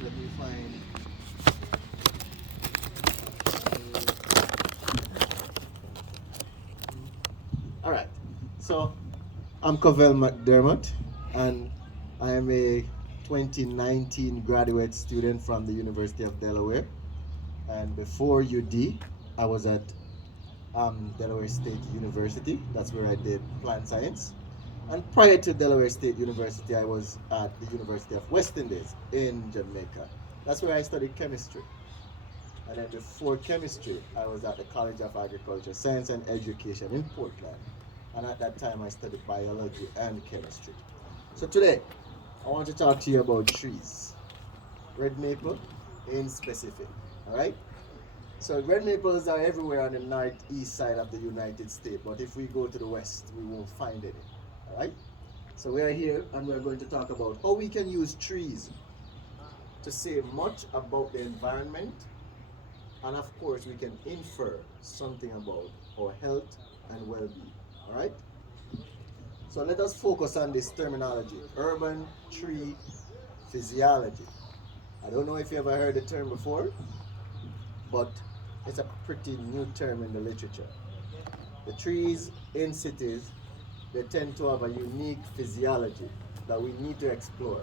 Let me find. All right. So I'm Covel McDermot, and I am a 2019 graduate student from the University of Delaware. And before UD, I was at Delaware State University. That's where I did plant science. And prior to Delaware State University, I was at the University of West Indies in Jamaica. That's where I studied chemistry. And then before chemistry, I was at the College of Agriculture, Science and Education in Portland. And at that time, I studied biology and chemistry. So today, I want to talk to you about trees, red maple in specific. All right? So red maples are everywhere on the northeast side of the United States, but if we go to the west, we won't find any. All right? So we are here and we're going to talk about how we can use trees to say much about the environment, and of course we can infer something about our health and well-being. All right? So let us focus on this terminology, urban tree physiology. I don't know if you ever heard the term before, but it's a pretty new term in the literature. The trees in cities, they tend to have a unique physiology that we need to explore.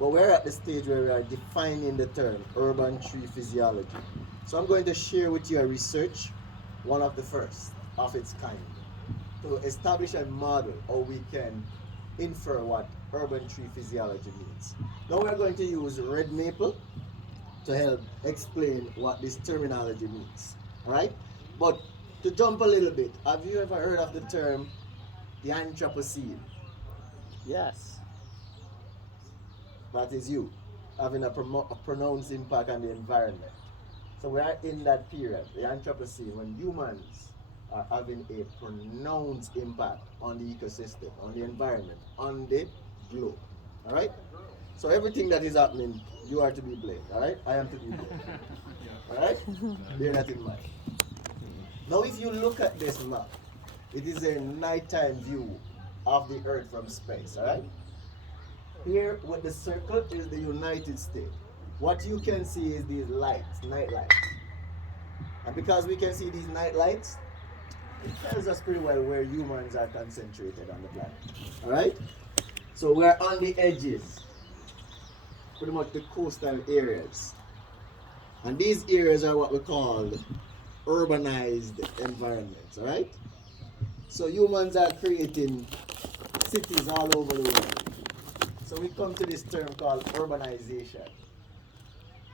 But we're at the stage where we are defining the term urban tree physiology. So I'm going to share with you a research, one of the first of its kind, to establish a model how we can infer what urban tree physiology means. Now we're going to use red maple to help explain what this terminology means. All right? But to jump a little bit, have you ever heard of the term the anthropocene? Yes. That is you, having a pronounced impact on the environment. So we are in that period, the Anthropocene, when humans are having a pronounced impact on the ecosystem, on the environment, on the globe. All right? So everything that is happening, you are to be blamed. All right? I am to be blamed. All right? Bear that in mind. Now, if you look at this map, it is a nighttime view of the Earth from space. All right? Here with the circle is the United States. What you can see is these lights, night lights. And because we can see these night lights, it tells us pretty well where humans are concentrated on the planet. Alright? So we're on the edges, pretty much the coastal areas. And these areas are what we call urbanized environments, alright? So humans are creating cities all over the world. So we come to this term called urbanization.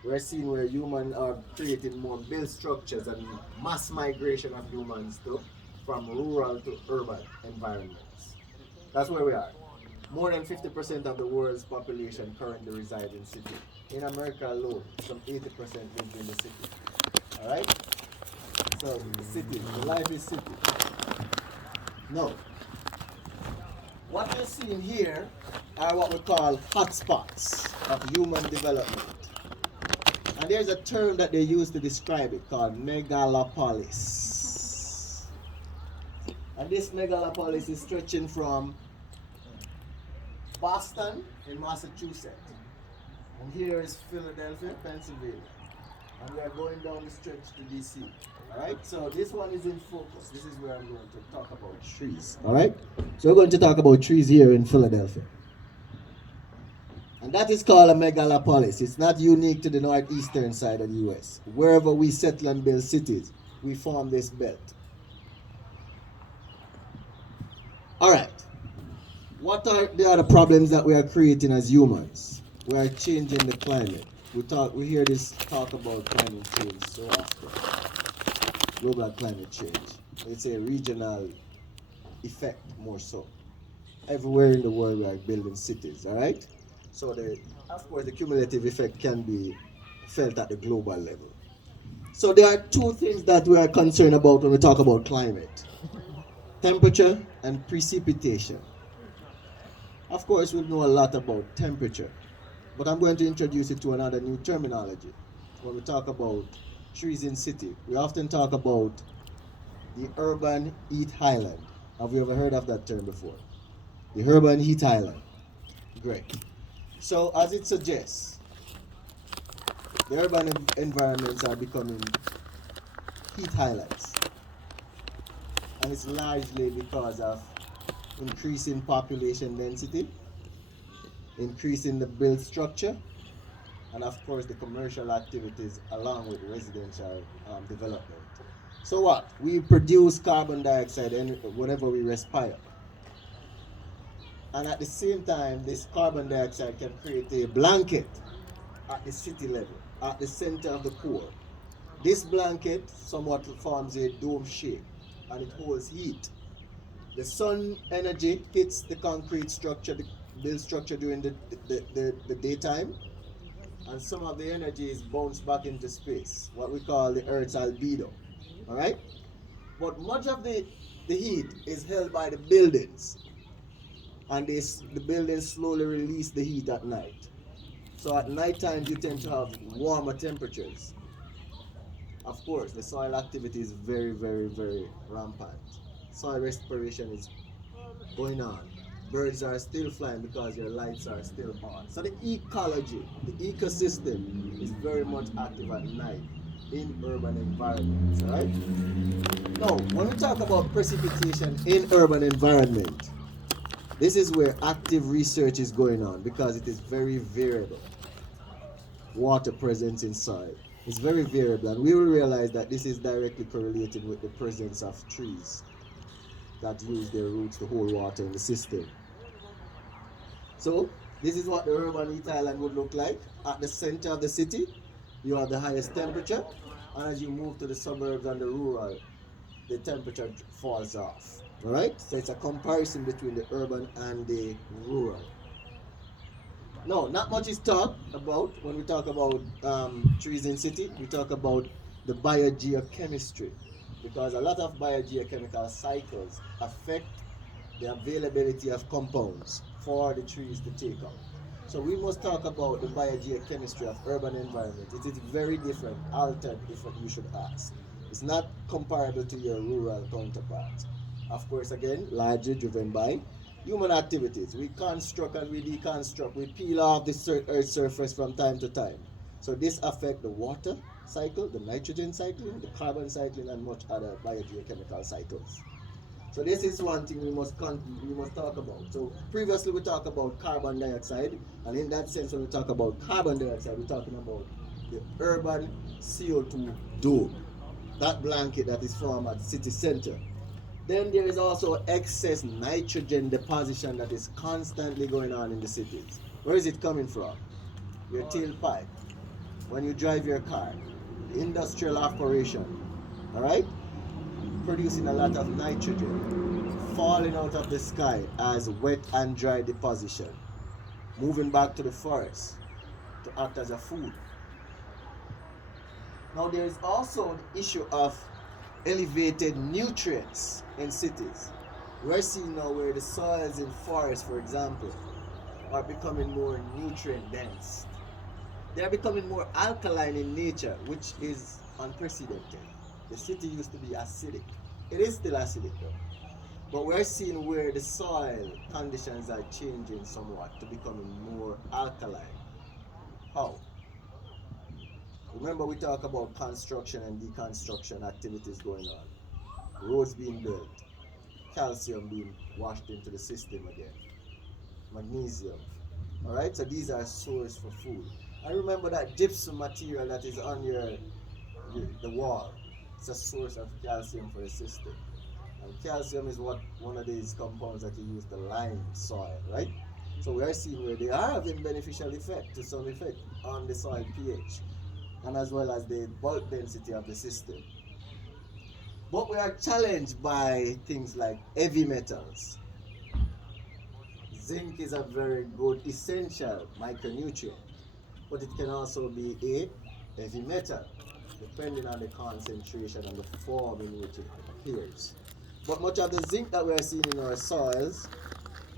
We're seeing where humans are creating more built structures and mass migration of humans from rural to urban environments. That's where we are. More than 50% of the world's population currently reside in cities. In America alone, some 80% live in the city. Alright? So the city, the life is city. Now, what you're seeing here are what we call hotspots of human development. And there's a term that they use to describe it called megalopolis. And this megalopolis is stretching from Boston in Massachusetts. And here is Philadelphia, Pennsylvania. And we are going down the stretch to DC. Alright, so this one is in focus. This is where I'm going to talk about trees. Alright, so we're going to talk about trees here in Philadelphia. And that is called a megalopolis. It's not unique to the northeastern side of the US. Wherever we settle and build cities, we form this belt. Alright, what are the other problems that we are creating as humans? We are changing the climate. We hear this talk about climate change so often. Global climate change. It's a regional effect more so. Everywhere in the world we are building cities, alright? So of course the cumulative effect can be felt at the global level. So there are two things that we are concerned about when we talk about climate. Temperature and precipitation. Of course we know a lot about temperature, but I'm going to introduce it to another new terminology. When we talk about trees in city, we often talk about the urban heat island. Have you ever heard of that term before? The urban heat island. Great. So as it suggests, The urban environments are becoming heat highlights, and it's largely because of increasing population density, increasing the build structure, and of course the commercial activities along with residential development. So what? We produce carbon dioxide and whatever we respire. And at the same time, this carbon dioxide can create a blanket at the city level, at the center of the core. This blanket somewhat forms a dome shape and it holds heat. The sun energy hits the concrete structure, the build structure during the daytime, and some of the energy is bounced back into space, what we call the Earth's albedo. All right? But much of the heat is held by the buildings, and the buildings slowly release the heat at night. So at night time, you tend to have warmer temperatures. Of course, the soil activity is very, very, very rampant. Soil respiration is going on. Birds are still flying because your lights are still on. So the ecology, the ecosystem is very much active at night in urban environments. All right. Now, when we talk about precipitation in urban environment, this is where active research is going on because it is very variable. Water presence in soil is very variable, and we will realize that this is directly correlated with the presence of trees that use their roots to hold water in the system. So this is what the urban heat island would look like. At the center of the city, you have the highest temperature, and as you move to the suburbs and the rural, the temperature falls off. All right, so it's a comparison between the urban and the rural. No, not much is talked about when we talk about trees in city. We talk about the biogeochemistry because a lot of biogeochemical cycles affect the availability of compounds for the trees to take up. So we must talk about the biogeochemistry of urban environment. It is very different, altered if you should ask. It's not comparable to your rural counterpart. Of course, again, largely driven by human activities. We construct and we deconstruct. We peel off the earth's surface from time to time. So this affects the water cycle, the nitrogen cycling, the carbon cycling, and much other biogeochemical cycles. So this is one thing we must talk about. So previously we talked about carbon dioxide, and in that sense, when we talk about carbon dioxide, we're talking about the urban CO2 dome, that blanket that is formed at city center. Then there is also excess nitrogen deposition that is constantly going on in the cities. Where is it coming from? Your tailpipe, when you drive your car, the industrial operation, all right, producing a lot of nitrogen, falling out of the sky as wet and dry deposition, moving back to the forest to act as a food. Now there is also the issue of elevated nutrients in cities. We're seeing now where the soils in forests, for example, are becoming more nutrient dense. They are becoming more alkaline in nature, which is unprecedented. The city used to be acidic. It is still acidic though. But we're seeing where the soil conditions are changing somewhat to becoming more alkaline. How? Remember we talk about construction and deconstruction activities going on. Roads being built, calcium being washed into the system again, magnesium. All right, so these are source for food. And remember that gypsum material that is on the wall. It's a source of calcium for the system. And calcium is what one of these compounds that you use to lime soil, right? So we are seeing where they are having beneficial effect to some effect on the soil pH and as well as the bulk density of the system. But we are challenged by things like heavy metals. Zinc is a very good essential micronutrient, but it can also be a heavy metal, depending on the concentration and the form in which it appears. But much of the zinc that we are seeing in our soils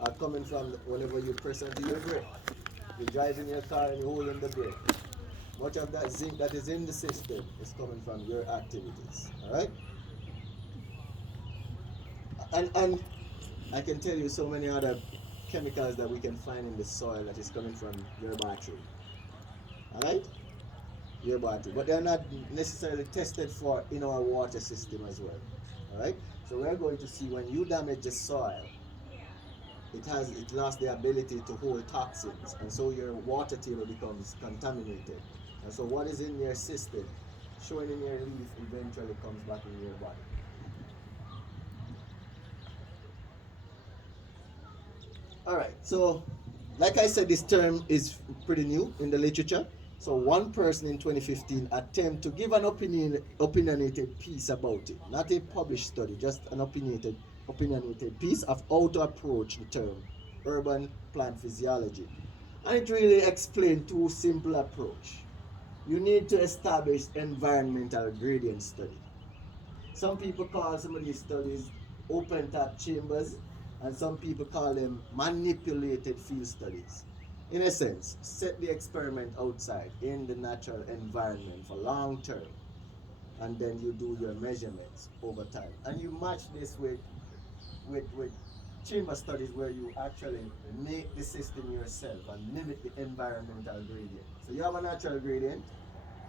are coming from whenever you press onto your brake. You're driving your car and you're holding the brake. Much of that zinc that is in the system is coming from your activities. Alright? And I can tell you so many other chemicals that we can find in the soil that is coming from your battery. Alright? your body, but they're not necessarily tested for in our water system as well. All right. So we're going to see when you damage the soil, it lost the ability to hold toxins, and so your water table becomes contaminated. And so what is in your system, showing in your leaf, eventually comes back in your body. All right. So, like I said, this term is pretty new in the literature. So one person in 2015 attempted to give an opinionated piece about it, not a published study, just an opinionated piece of how to approach the term urban plant physiology. And it really explained two simple approach. You need to establish environmental gradient study. Some people call some of these studies open tap chambers, and some people call them manipulated field studies. In a sense, set the experiment outside in the natural environment for long term, and then you do your measurements over time. And you match this with chamber studies where you actually make the system yourself and mimic the environmental gradient. So you have a natural gradient,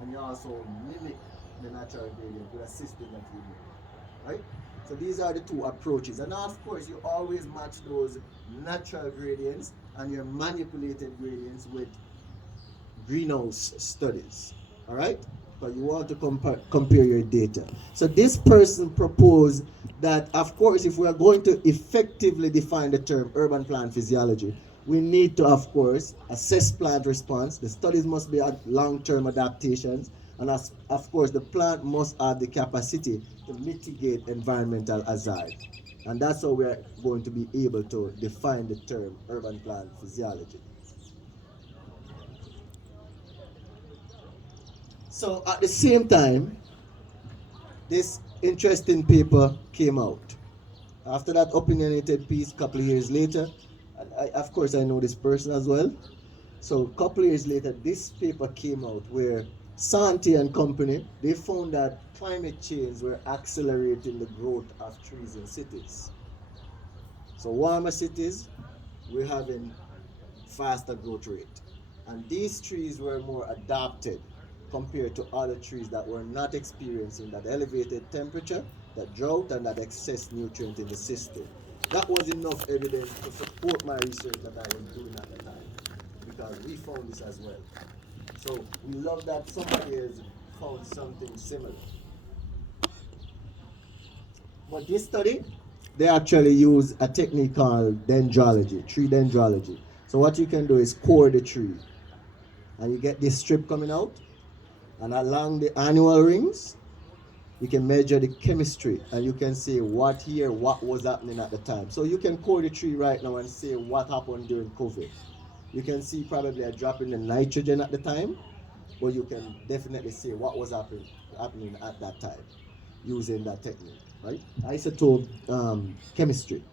and you also mimic the natural gradient with a system that you make, right? So these are the two approaches, and of course you always match those natural gradients and your manipulated gradients with greenhouse studies, all right? But you want to compare your data. So this person proposed that, of course, if we are going to effectively define the term urban plant physiology, we need to, of course, assess plant response. The studies must be at long-term adaptations, and of course, the plant must have the capacity to mitigate environmental hazard. And that's how we're going to be able to define the term urban plant physiology. So at the same time, this interesting paper came out. After that opinionated piece, a couple of years later, and of course I know this person as well. So a couple of years later, this paper came out where Santi and company, they found that climate change were accelerating the growth of trees in cities. So warmer cities, we're having faster growth rate. And these trees were more adapted compared to other trees that were not experiencing that elevated temperature, that drought, and that excess nutrient in the system. That was enough evidence to support my research that I was doing at the time, because we found this as well. So we love that somebody has found something similar. But this study, they actually use a technique called dendrology, tree dendrology. So what you can do is core the tree, and you get this strip coming out, and along the annual rings, you can measure the chemistry, and you can say what was happening at the time. So you can core the tree right now and say what happened during COVID. You can see probably a drop in the nitrogen at the time, but you can definitely say what was happening at that time using that technique, right? Isotope chemistry.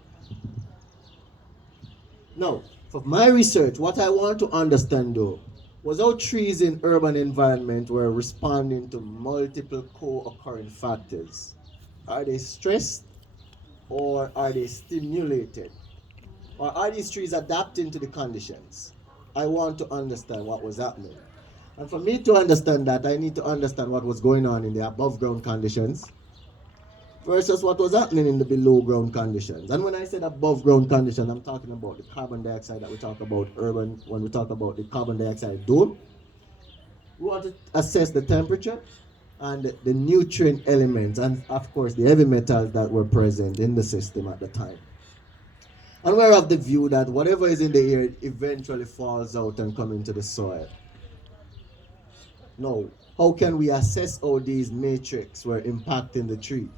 Now, for my research, what I want to understand though was how trees in urban environment were responding to multiple co-occurring factors. Are they stressed, or are they stimulated? Or are these trees adapting to the conditions? I want to understand what was happening. And for me to understand that, I need to understand what was going on in the above ground conditions versus what was happening in the below ground conditions. And when I said above ground conditions, I'm talking about the carbon dioxide that we talk about urban, when we talk about the carbon dioxide dome. We want to assess the temperature and the nutrient elements, and of course the heavy metals that were present in the system at the time. And we're of the view that whatever is in the air eventually falls out and come into the soil. Now, how can we assess how these matrix were impacting the tree?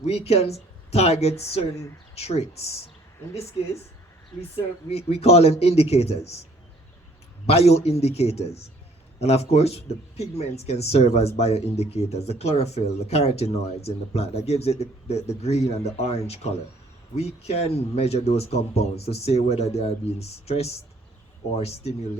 We can target certain traits. In this case, we call them indicators, bioindicators. And of course, the pigments can serve as bioindicators, the chlorophyll, the carotenoids in the plant that gives it the green and the orange color. We can measure those compounds to say whether they are being stressed or stimulated.